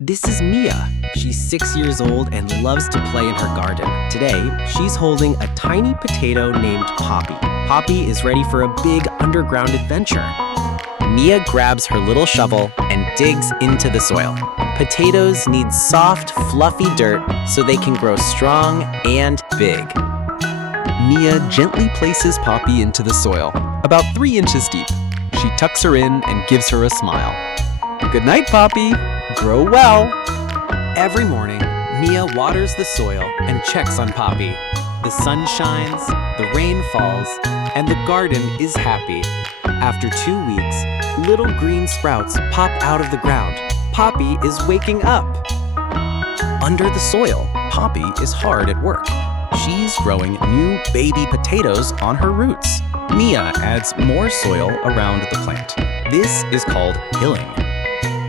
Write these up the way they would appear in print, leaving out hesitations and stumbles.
This is Mia. She's 6 years old and loves to play in her garden. Today, she's holding a tiny potato named Poppy. Poppy is ready for a big underground adventure. Mia grabs her little shovel and digs into the soil. Potatoes need soft, fluffy dirt so they can grow strong and big. Mia gently places Poppy into the soil, about 3 inches deep. She tucks her in and gives her a smile. Good night, Poppy. Grow well. Every morning, Mia waters the soil and checks on Poppy. The sun shines, the rain falls, and the garden is happy. After 2 weeks, little green sprouts pop out of the ground. Poppy is waking up. Under the soil, Poppy is hard at work. She's growing new baby potatoes on her roots. Mia adds more soil around the plant. This is called hilling.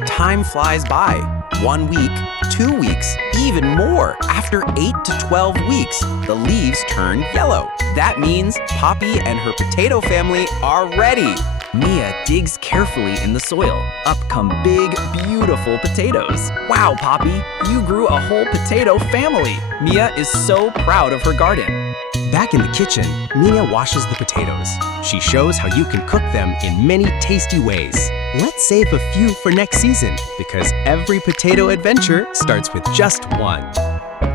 Time flies by. 1 week, 2 weeks, even more. After 8 to 12 weeks, the leaves turn yellow. That means Poppy and her potato family are ready. Mia digs carefully in the soil. Up come big, beautiful potatoes. Wow, Poppy, you grew a whole potato family. Mia is so proud of her garden. Back in the kitchen, Mia washes the potatoes. She shows how you can cook them in many tasty ways. Let's save a few for next season, because every potato adventure starts with just one.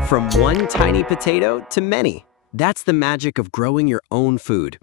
From one tiny potato to many. That's the magic of growing your own food.